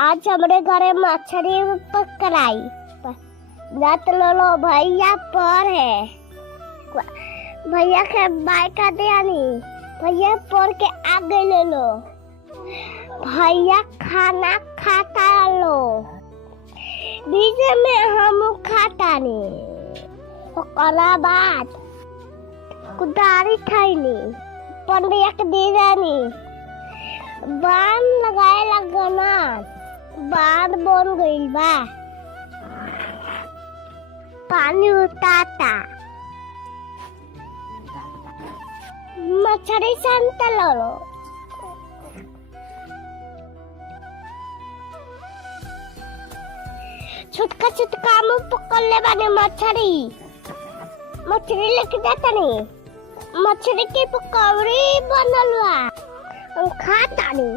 आज हमारे घरे मछली पकड़ाई रात लो भैया पर है भैया के बाइक का दिया नहीं भैया पर के आगे ले लो भैया खाना खाता लो बीच में हम खाता नहीं ओकरा बाद कुदारी खाई नहीं पंडिया के दे जानी बान लगाए लगना बान बन गई बा पानी उतारता मछली संता लो छुटका छुटका मुंह पकड़ ले बाने मछली लेके जाता नहीं मछली की पकौड़ी बनल बा हम खाता नहीं